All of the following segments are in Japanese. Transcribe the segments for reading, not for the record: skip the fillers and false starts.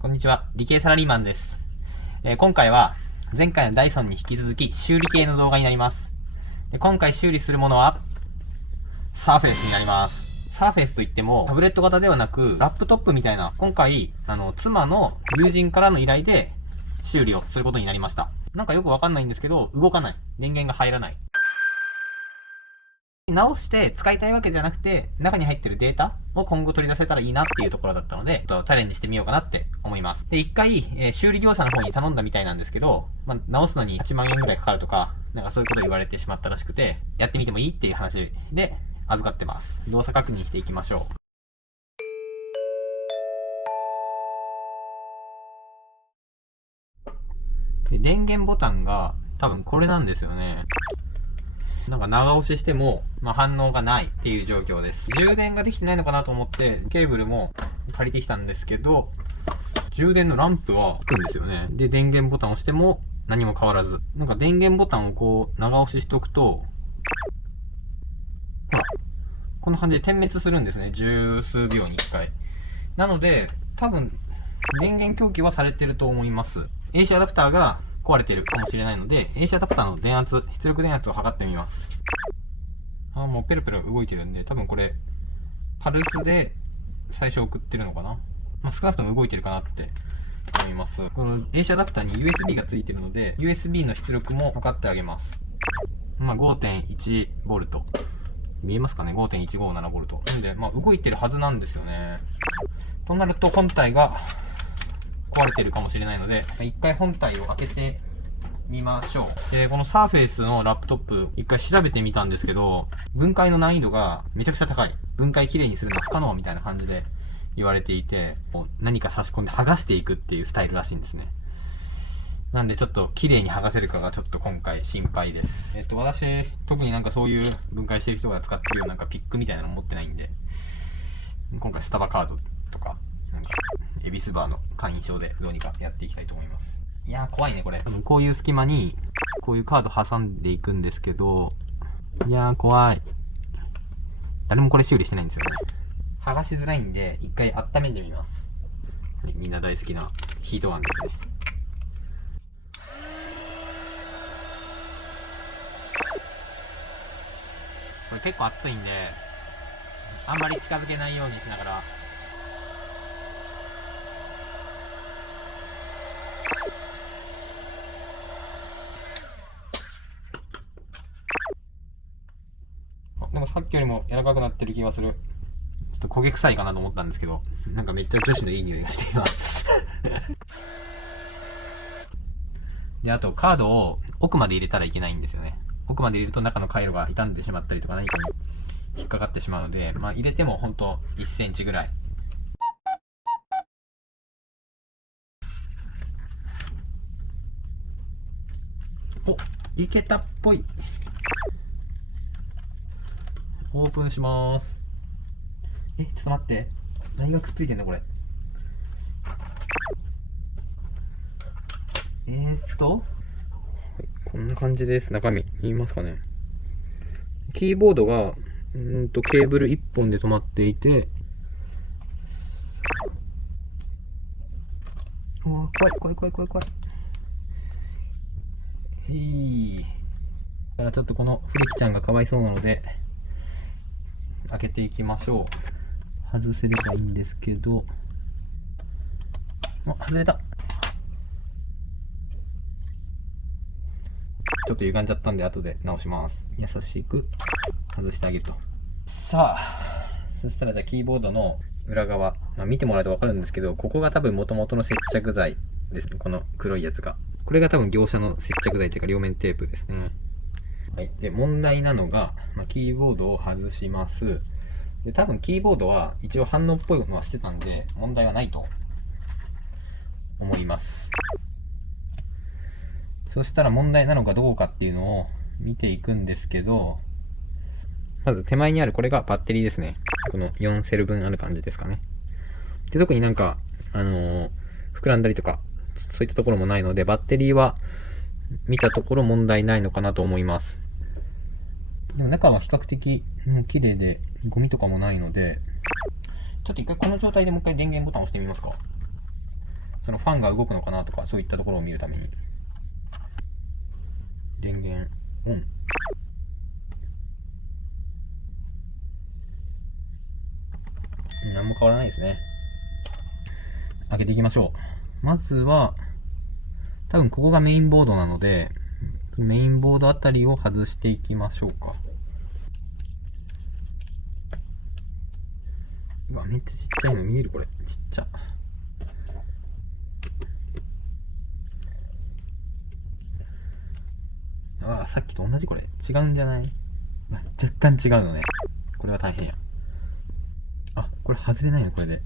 こんにちは、理系サラリーマンです。今回は前回のダイソンに引き続き修理系の動画になります。今回修理するものはサーフェイスになります。サーフェイスといってもタブレット型ではなくラップトップみたいな、今回妻の友人からの依頼で修理をすることになりました。なんかよくわかんないんですけど、動かない。電源が入らない。直して使いたいわけじゃなくて、中に入ってるデータを今後取り出せたらいいなっていうところだったので、チャレンジしてみようかなって思います。で、一回、修理業者の方に頼んだみたいなんですけど、直すのに8万円ぐらいかかるとか、なんかそういうことを言われてしまったらしくて、やってみてもいいっていう話で預かってます。動作確認していきましょう。で、電源ボタンが多分これなんですよね。なんか長押ししても、反応がないっていう状況です。充電ができてないのかなと思って、ケーブルも借りてきたんですけど、充電のランプはつくんですよね。で、電源ボタンを押しても何も変わらず。なんか電源ボタンをこう、長押ししておくと、ほら、こんな感じで点滅するんですね。十数秒に1回。なので、多分、電源供給はされてると思います。AC アダプターが壊れてるかもしれないので、AC アダプターの電圧、出力電圧を測ってみます。もうペルペル動いてるんで、多分これ、パルスで最初送ってるのかな。少なくとも動いてるかなって思います。この AC アダプターに USB がついてるので、USB の出力も測ってあげます。5.1V。見えますかね？ 5.157V。なので、動いてるはずなんですよね。となると、本体が壊れてるかもしれないので、一回本体を開けてみましょう。で、このサーフェイスのラップトップ、一回調べてみたんですけど、分解の難易度がめちゃくちゃ高い。分解きれいにするのは不可能みたいな感じで言われていて、何か差し込んで剥がしていくっていうスタイルらしいんですね。なんでちょっと綺麗に剥がせるかがちょっと今回心配です。私、特になんかそういう分解してる人が使ってるようななんかピックみたいなの持ってないんで、今回スタバカードとか、なんか、エビスバーの会員証でどうにかやっていきたいと思います。いやー怖いねこれ。こういう隙間にこういうカード挟んでいくんですけど、いやー怖い。誰もこれ修理してないんですよね。剥がしづらいんで一回温めてみます。はい、みんな大好きなヒートガンですね。これ結構熱いんで、あんまり近づけないようにしながら。でもさっきよりも柔らかくなってる気がする。ちょっと焦げ臭いかなと思ったんですけど、なんかめっちゃ女子のいい匂いがしています。で、あとカードを奥まで入れたらいけないんですよね。奥まで入れると中の回路が傷んでしまったりとか何かに引っかかってしまうので、入れてもほんと1センチぐらい。お、いけたっぽい。オープンします。ちょっと待って。何がくっついてんだこれ。こんな感じです。中身見えますかね。キーボードがケーブル1本で止まっていて、怖い怖い怖い怖い怖い。だからちょっとこのフリキちゃんがかわいそうなので開けていきましょう。外せればいいんですけど、外れた。ちょっと歪んじゃったんで後で直します。優しく外してあげると。さあ、そしたらじゃあキーボードの裏側、見てもらうと分かるんですけど、ここが多分元々の接着剤ですね。この黒いやつが。これが多分業者の接着剤というか両面テープですね。はい。で、問題なのが、キーボードを外します。で、多分キーボードは一応反応っぽいのはしてたんで、問題はないと思います。そしたら問題なのかどうかっていうのを見ていくんですけど、まず手前にあるこれがバッテリーですね。この4セル分ある感じですかね。で、特になんか、膨らんだりとか、そういったところもないので、バッテリーは見たところ問題ないのかなと思います。でも中は比較的綺麗で、ゴミとかもないので、ちょっと一回この状態でもう一回電源ボタンを押してみますか。そのファンが動くのかなとか、そういったところを見るために。電源オン。何も変わらないですね。開けていきましょう。まずは、多分ここがメインボードなので、メインボードあたりを外していきましょうか。うわ、めっちゃちっちゃいの見えるこれ。ちっちゃ。ああ、さっきと同じこれ。違うんじゃない？若干違うのね。これは大変や。あ、これ外れないのこれで。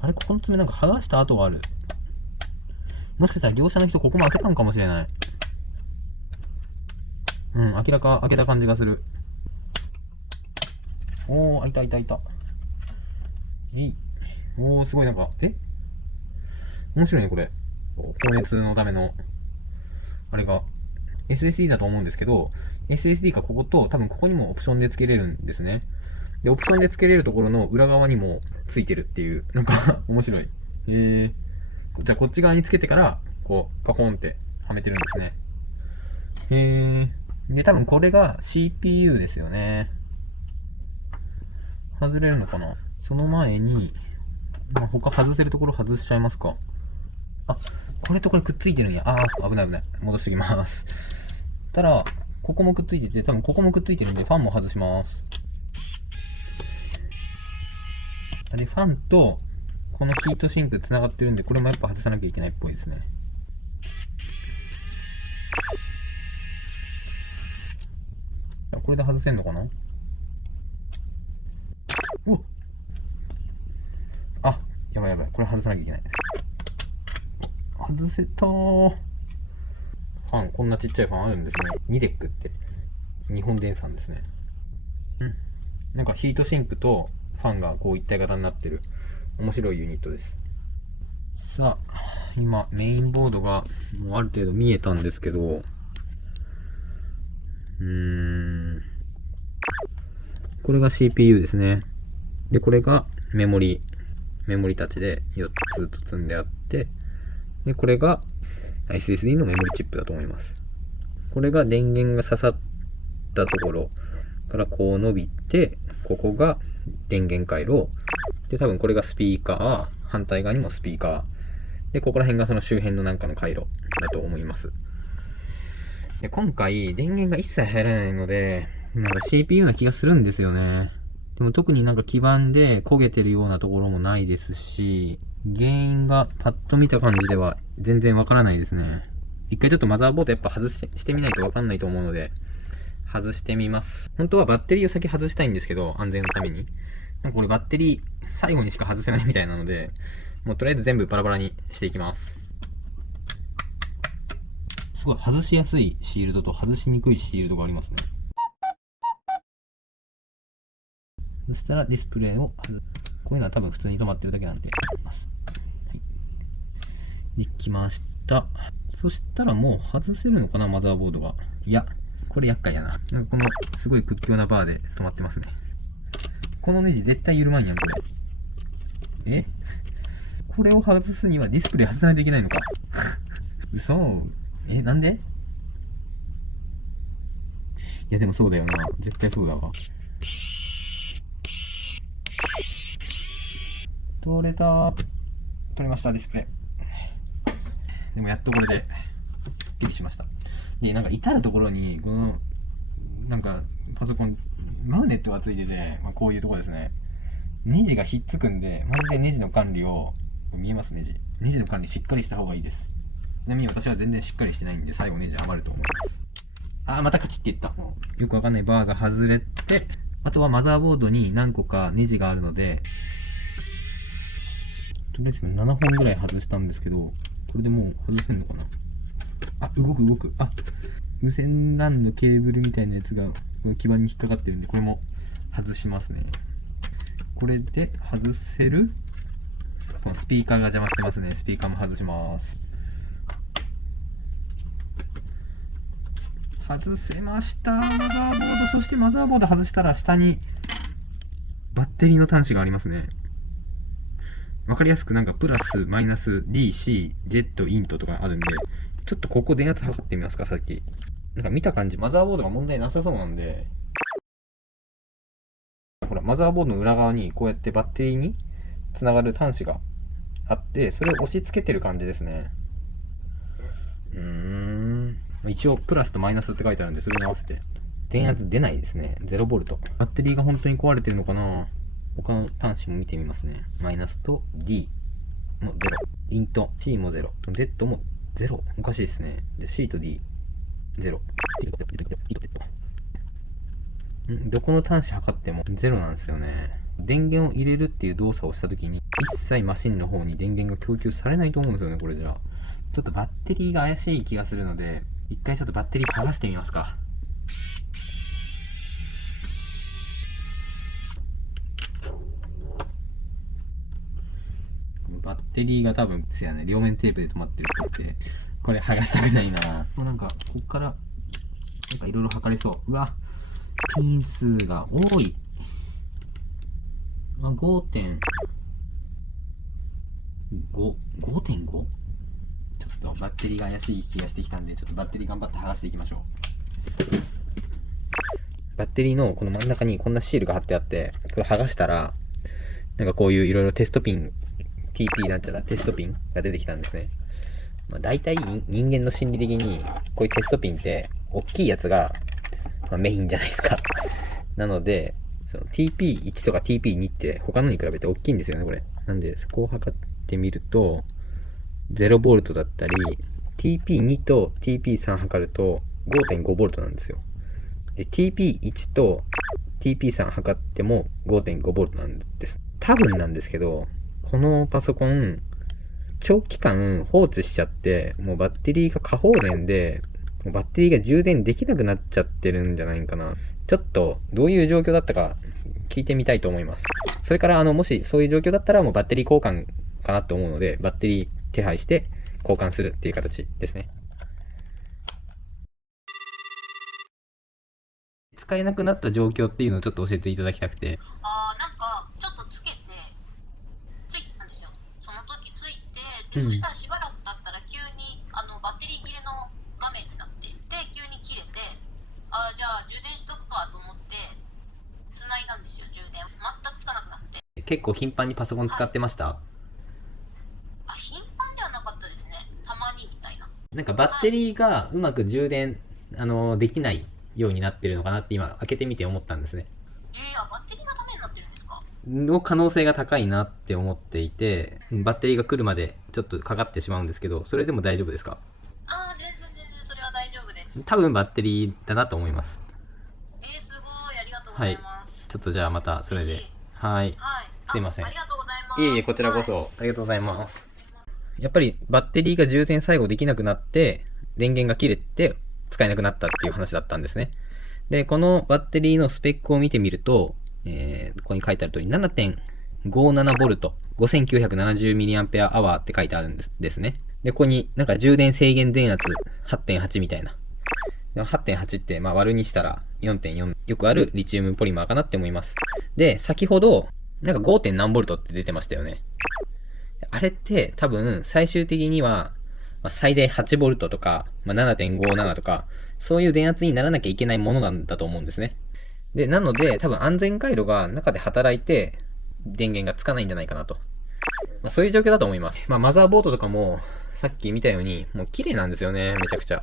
あれ、ここの爪なんか剥がした跡がある。もしかしたら業者の人ここも開けたのかもしれない。うん、明らか開けた感じがする。おー、開いた開いた開いた。おー、すごいなんか、面白いね、これ。高熱のための、あれが、SSD だと思うんですけど、SSD がここと、多分ここにもオプションで付けれるんですね。で、オプションで付けれるところの裏側にも付いてるっていう、なんか面白い。じゃあこっち側に付けてから、こう、パコンってはめてるんですね。で、多分これが CPU ですよね。外れるのかな？その前に、他外せるところ外しちゃいますか。あ、これとこれくっついてるんや。危ない危ない。戻してきます。たら、ここもくっついてて、多分ここもくっついてるんで、ファンも外します。で、ファンと、このヒートシンク繋がってるんで、これもやっぱ外さなきゃいけないっぽいですね。これで外せんのかな？やばいやばい。これ外さなきゃいけない。外せたー。ファン、こんなちっちゃいファンあるんですね。ニデックって。日本電産ですね。なんかヒートシンクとファンがこう一体型になってる面白いユニットです。さあ、今メインボードがもうある程度見えたんですけど、これが CPU ですね。で、これがメモリたちで4つ積んであって、で、これが SSD のメモリチップだと思います。これが電源が刺さったところからこう伸びて、ここが電源回路。で、多分これがスピーカー、反対側にもスピーカー。で、ここら辺がその周辺のなんかの回路だと思います。で、今回電源が一切入らないので、なんか CPU な気がするんですよね。でも特になんか基板で焦げてるようなところもないですし、原因がパッと見た感じでは全然わからないですね。一回ちょっとマザーボードやっぱ外してみないとわかんないと思うので、外してみます。本当はバッテリーを先外したいんですけど、安全のために。なんかこれバッテリー最後にしか外せないみたいなので、もうとりあえず全部バラバラにしていきます。すごい外しやすいシールドと外しにくいシールドがありますね。そしたらディスプレイを外す。こういうのは多分普通に止まってるだけなんで、ます。はい。できました。そしたらもう外せるのかな、マザーボードが。いや、これ厄介やな。なんかこのすごい屈強なバーで止まってますね。このネジ絶対緩まんやん、これ。これを外すにはディスプレイ外さないといけないのか。嘘。なんで？いや、でもそうだよな。絶対そうだわ。取れたー。取れました、ディスプレイ。でもやっとこれで、すっきりしました。で、なんか至るところに、この、なんか、パソコン、マグネットがついてて、こういうところですね。ネジがひっつくんで、マジでネジの管理を、見えますネジ。ネジの管理しっかりした方がいいです。ちなみに私は全然しっかりしてないんで、最後ネジ余ると思います。またカチっていった。よくわかんないバーが外れて、あとはマザーボードに何個かネジがあるので、とりあえず7本ぐらい外したんですけど、これでもう外せんのかな。動く。無線 LAN のケーブルみたいなやつが基板に引っかかってるんで、これも外しますね。これで外せる？このスピーカーが邪魔してますね。スピーカーも外します。外せました。マザーボード。そしてマザーボード外したら下にバッテリーの端子がありますね。わかりやすくなんかプラス、マイナス、DC、Z、イントとかあるんで、ちょっとここ電圧測ってみますか、さっき。なんか見た感じ、マザーボードが問題なさそうなんで、ほら、マザーボードの裏側にこうやってバッテリーにつながる端子があって、それを押し付けてる感じですね。一応、プラスとマイナスって書いてあるんで、それに合わせて。電圧出ないですね。0ボルト。バッテリーが本当に壊れてるのかな。他の端子も見てみますね。マイナスと D も0。イント C も0。Z も0。おかしいですね。で C と D、0。どこの端子測っても0なんですよね。電源を入れるっていう動作をしたときに、一切マシンの方に電源が供給されないと思うんですよね、これじゃあ。ちょっとバッテリーが怪しい気がするので、一回ちょっとバッテリー剥がしてみますか。バッテリーが多分ですよね、両面テープで止まってるっぽくて、これ剥がしたくないな。もうなんか、こっから、なんかいろいろ測れそう。うわ、ピン数が多い。5.5? 5.5? ちょっとバッテリーが怪しい気がしてきたんで、ちょっとバッテリー頑張って剥がしていきましょう。バッテリーのこの真ん中にこんなシールが貼ってあって、これ剥がしたら、なんかこういういろいろテストピン、TP なんちゃらテストピンが出てきたんですね。大体人間の心理的に、こういうテストピンって、大きいやつが、メインじゃないですか。なので、その TP1 とか TP2 って他のに比べて大きいんですよね、これ。なんで、そこを測ってみると、0V だったり、TP2 と TP3 測ると 5.5V なんですよ。で、TP1 と TP3 測っても 5.5V なんです。多分なんですけど、このパソコン、長期間放置しちゃって、もうバッテリーが過放電で、もうバッテリーが充電できなくなっちゃってるんじゃないかな。ちょっと、どういう状況だったか聞いてみたいと思います。それから、もしそういう状況だったら、もうバッテリー交換かなと思うので、バッテリー手配して交換するっていう形ですね。使えなくなった状況っていうのをちょっと教えていただきたくて。なんかちょっとつけてついたんですよ。その時ついて、で、そしたらしばらく経ったら急にバッテリー切れの画面になってで急に切れて、じゃあ充電しとくかと思って繋いだんですよ。充電全くつかなくなって。結構頻繁にパソコン使ってました？頻繁ではなかったですね。たまにみたいな。なんかバッテリーがうまく充電、できないようになってるのかなって今開けてみて思ったんですね。バッテリーがダメになってるんですか？の可能性が高いなって思っていて、バッテリーが来るまでちょっとかかってしまうんですけど、それでも大丈夫ですか？全然それは大丈夫です。多分バッテリーだなと思います。すごい、ありがとうごはい。ざいます。ちょっとじゃあまたそれで。はい。はい。すいません。ありがとうございます。いえいえ、こちらこそ、ありがとうございます。やっぱりバッテリーが充電最後できなくなって、電源が切れて使えなくなったっていう話だったんですね。で、このバッテリーのスペックを見てみると、ここに書いてある通り 7.57V、5970mAh って書いてあるんですね。で、ここになんか充電制限電圧 8.8 みたいな。8.8 って、まあ割るにしたら 4.4。よくあるリチウムポリマーかなって思います。で、先ほど、なんか 5. 何ボルトって出てましたよね。あれって多分最終的には、最大 8V とか、7.57 とか、そういう電圧にならなきゃいけないものなんだと思うんですね。で、なので多分安全回路が中で働いて、電源がつかないんじゃないかなと。そういう状況だと思います。マザーボードとかも、さっき見たように、もう綺麗なんですよね、めちゃくちゃ。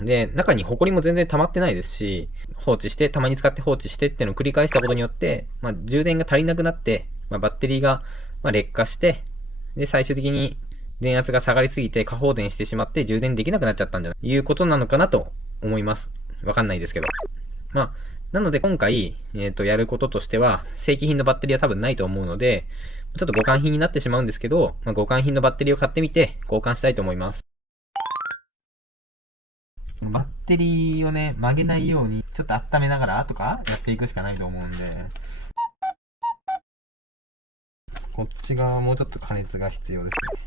で、中にホコリも全然溜まってないですし、放置して、たまに使って放置してっていうのを繰り返したことによって、充電が足りなくなって、バッテリーが、劣化して、で、最終的に電圧が下がりすぎて過放電してしまって充電できなくなっちゃったんじゃないいうことなのかなと思います。わかんないですけど。なので今回、やることとしては、正規品のバッテリーは多分ないと思うので、ちょっと互換品になってしまうんですけど、互換品のバッテリーを買ってみて交換したいと思います。バッテリーをね、曲げないように、ちょっと温めながらとかやっていくしかないと思うんで、こっち側もうちょっと加熱が必要ですね。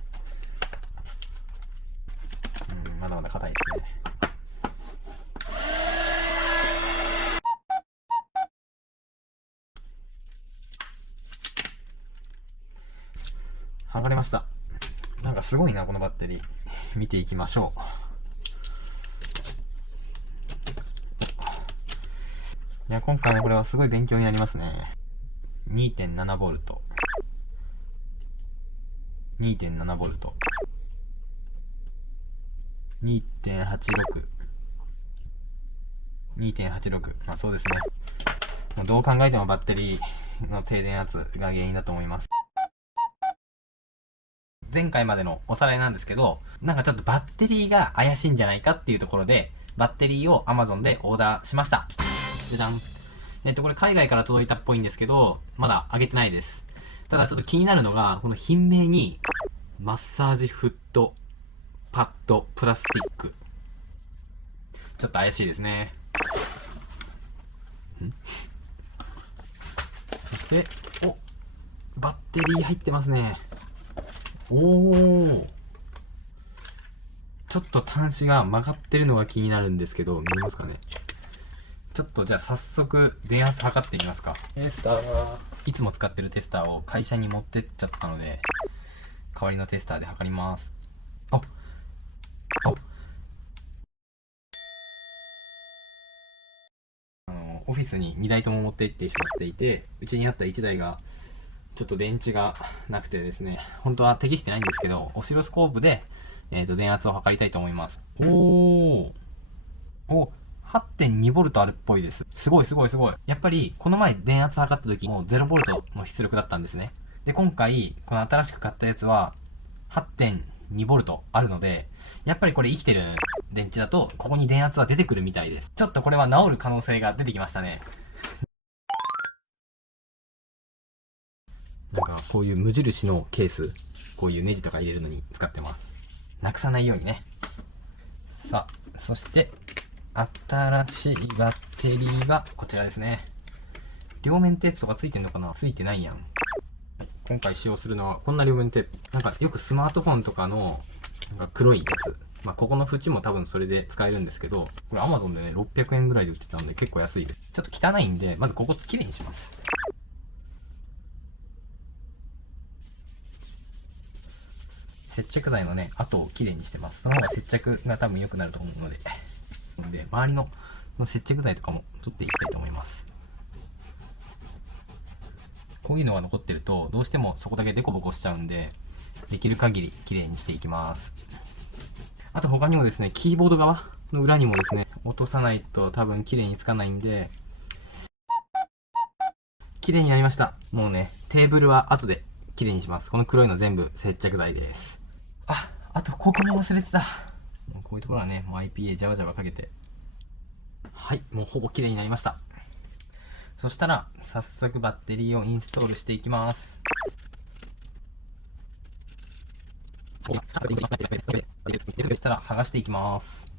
まだまだ硬いですね。剥がれました。なんかすごいな、このバッテリー。見ていきましょう。いや、今回のこれはすごい勉強になりますね。2.7 ボルト。2.7 ボルト。2.86。2.86。まあそうですね。もうどう考えてもバッテリーの低電圧が原因だと思います。前回までのおさらいなんですけど、なんかちょっとバッテリーが怪しいんじゃないかっていうところで、バッテリーを Amazon でオーダーしました。じゃじゃん。これ海外から届いたっぽいんですけど、まだ上げてないです。ただちょっと気になるのが、この品名に、マッサージフットパッドプラスティック。ちょっと怪しいですね。そして、バッテリー入ってますね。ちょっと端子が曲がってるのが気になるんですけど、見えますかね。ちょっとじゃあ早速電圧測ってみますか。テスター。いつも使ってるテスターを会社に持ってっちゃったので、代わりのテスターで測ります。オフィスに2台とも持って行ってしまっていて、うちにあった1台がちょっと電池がなくてですね、本当は適してないんですけど、オシロスコープで、電圧を測りたいと思います。8.2V あるっぽいです。すごい。やっぱり、この前電圧測った時も 0V の出力だったんですね。で、今回、この新しく買ったやつは 8.2V あるので、やっぱりこれ生きてる電池だと、ここに電圧は出てくるみたいです。ちょっとこれは治る可能性が出てきましたね。なんか、こういう無印のケース、こういうネジとか入れるのに使ってます。なくさないようにね。さあ、そして、新しいバッテリーがこちらですね。両面テープとかついてんのかな？ついてないやん。今回使用するのはこんな両面テープ。なんかよくスマートフォンとかのなんか黒いやつ。まあ、ここの縁も多分それで使えるんですけど、これ Amazon でね、600円ぐらいで売ってたんで結構安いです。ちょっと汚いんで、まずここきれいにします。接着剤のね、跡をきれいにしてます。その方が接着が多分良くなると思うので。で、周りの接着剤とかも取っていきたいと思います。こういうのが残ってると、どうしてもそこだけデコボコしちゃうんで、できる限り綺麗にしていきます。あと他にもですね、キーボード側の裏にもですね、落とさないと多分綺麗につかないんで、綺麗になりました。もうね、テーブルは後で綺麗にします。この黒いの全部接着剤です。あとここも忘れてた。こういうところはね、もう IPA ジャバジャバかけて。はい、もうほぼ綺麗になりました。そしたら、早速バッテリーをインストールしていきます。そしたら、剥がしていきます。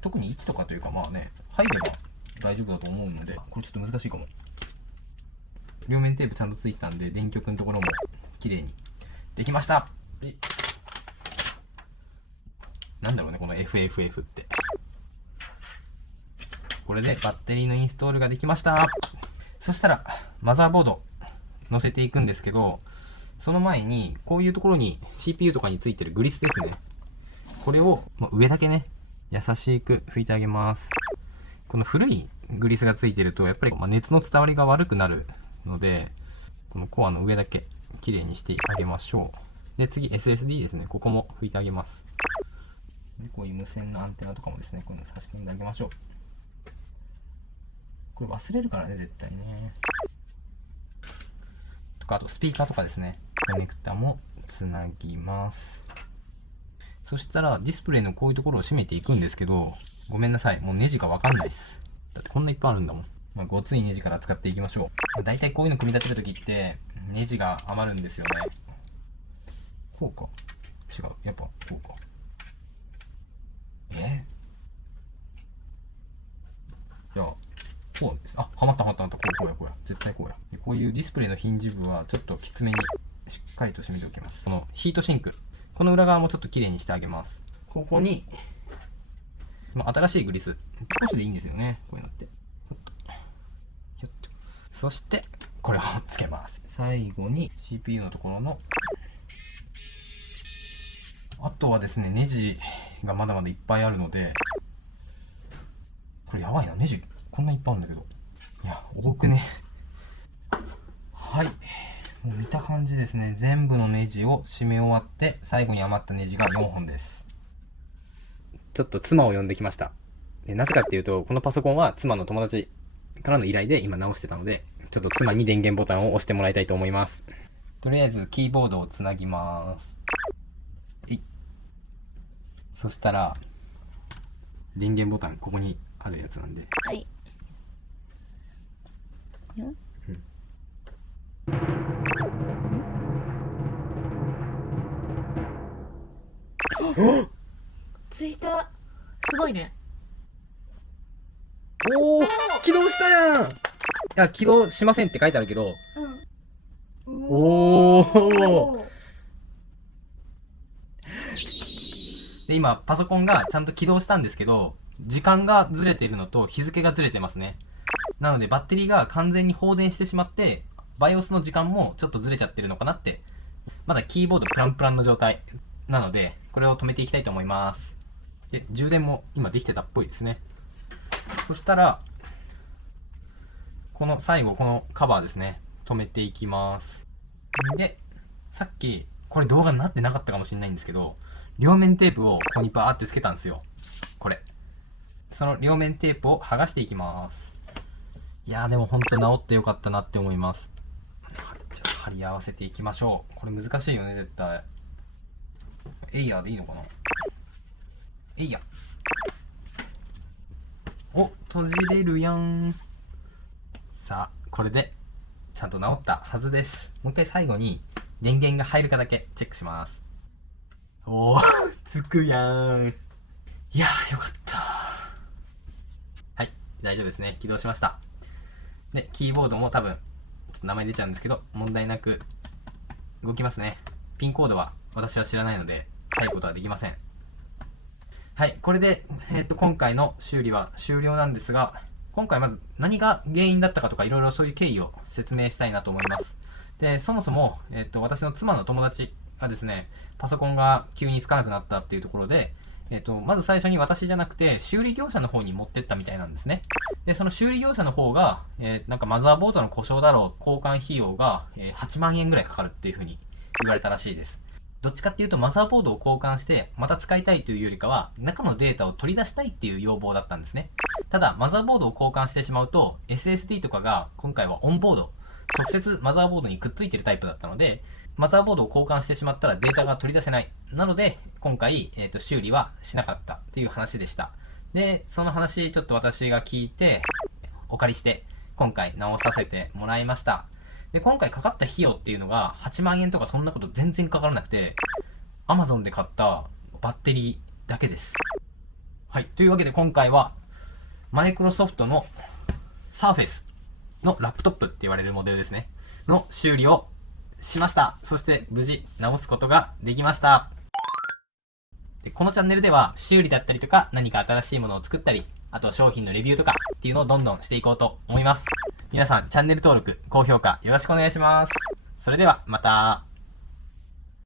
特に位置とかというか、まあね、入れば大丈夫だと思うので、これちょっと難しいかも。両面テープちゃんとついてたんで、電極のところも綺麗にできました。なんだろうね、この FFF って。これでバッテリーのインストールができました。そしたら、マザーボード乗せていくんですけど、その前に、こういうところに CPU とかについてるグリスですね。これを上だけね、優しく拭いてあげます。この古いグリスがついてると、やっぱり熱の伝わりが悪くなるので、このコアの上だけ綺麗にしてあげましょう。で、次 SSD ですね。ここも拭いてあげます。で、こういう無線のアンテナとかもですね、こういうの差し込んであげましょう。これ忘れるからね、絶対ね。とか、あとスピーカーとかですね。コネクタもつなぎます。そしたら、ディスプレイのこういうところを閉めていくんですけど、ごめんなさい。もうネジがわかんないです。だってこんないっぱいあるんだもん。ごついネジから使っていきましょう。だいたいこういうの組み立てるときって、ネジが余るんですよね。こうか。違う。やっぱこうか。じゃあ、こうです。はまった。こうや。絶対こうや。こういうディスプレイのヒンジ部はちょっときつめにしっかりと締めておきます。このヒートシンク。この裏側もちょっと綺麗にしてあげます。ここに、新しいグリス。少しでいいんですよね。こういうのって。そして、これをつけます。最後に CPU のところの、あとはですね、ネジがまだまだいっぱいあるので、これやばいな、ネジこんないっぱいあるんだけど。いや、重くね。はい。もう見た感じですね、全部のネジを締め終わって、最後に余ったネジが4本です。ちょっと妻を呼んできました。でなぜかっていうと、このパソコンは妻の友達からの依頼で今直してたので、ちょっと妻に電源ボタンを押してもらいたいと思います。とりあえずキーボードをつなぎます。そしたら、電源ボタンここにあるやつなんで。はい。ついた。すごいね。おお、起動したやん。いや、起動しませんって書いてあるけど。うん。おお。で、今パソコンがちゃんと起動したんですけど、時間がずれているのと日付がずれてますね。なのでバッテリーが完全に放電してしまって、BIOS の時間もちょっとずれちゃってるのかなって。まだキーボードプランプランの状態なので、これを止めていきたいと思います。で、充電も今できてたっぽいですね。そしたら、この最後、このカバーですね、止めていきます。で、さっき、これ動画になってなかったかもしれないんですけど、両面テープをここにバーってつけたんですよ。これ。その両面テープを剥がしていきます。いやーでもほんと治ってよかったなって思います。じゃあ貼り合わせていきましょう。これ難しいよね、絶対。エイヤーでいいのかな。エイヤー。お、閉じれるやん。さあ、これでちゃんと治ったはずです。もう一回最後に電源が入るかだけチェックします。おー、つくやん。いやー、よかった。はい、大丈夫ですね。起動しました。で、キーボードも多分、ちょっと名前出ちゃうんですけど、問題なく動きますね。ピンコードは私は知らないので、入ることはできません。はい、これで、今回の修理は終了なんですが、今回まず何が原因だったかとかいろいろそういう経緯を説明したいなと思います。で、そもそも、私の妻の友達がですね、パソコンが急につかなくなったっていうところで、まず最初に私じゃなくて修理業者の方に持ってったみたいなんですね。で、その修理業者の方が、なんかマザーボードの故障だろう、交換費用が、8万円ぐらいかかるっていう風に言われたらしいです。どっちかっていうとマザーボードを交換してまた使いたいというよりかは中のデータを取り出したいっていう要望だったんですね。ただマザーボードを交換してしまうと SSD とかが今回はオンボード、直接マザーボードにくっついてるタイプだったので、マザーボードを交換してしまったらデータが取り出せない。なので今回、修理はしなかったっていう話でした。で、その話ちょっと私が聞いてお借りして今回直させてもらいました。で、今回かかった費用っていうのが8万円とかそんなこと全然かからなくて、Amazon で買ったバッテリーだけです。はい。というわけで今回は、マイクロソフトの Surface のラップトップって言われるモデルですね。の修理をしました。そして無事直すことができました。で、このチャンネルでは修理だったりとか何か新しいものを作ったり、あと商品のレビューとかっていうのをどんどんしていこうと思います。皆さんチャンネル登録、高評価よろしくお願いします。それではまた。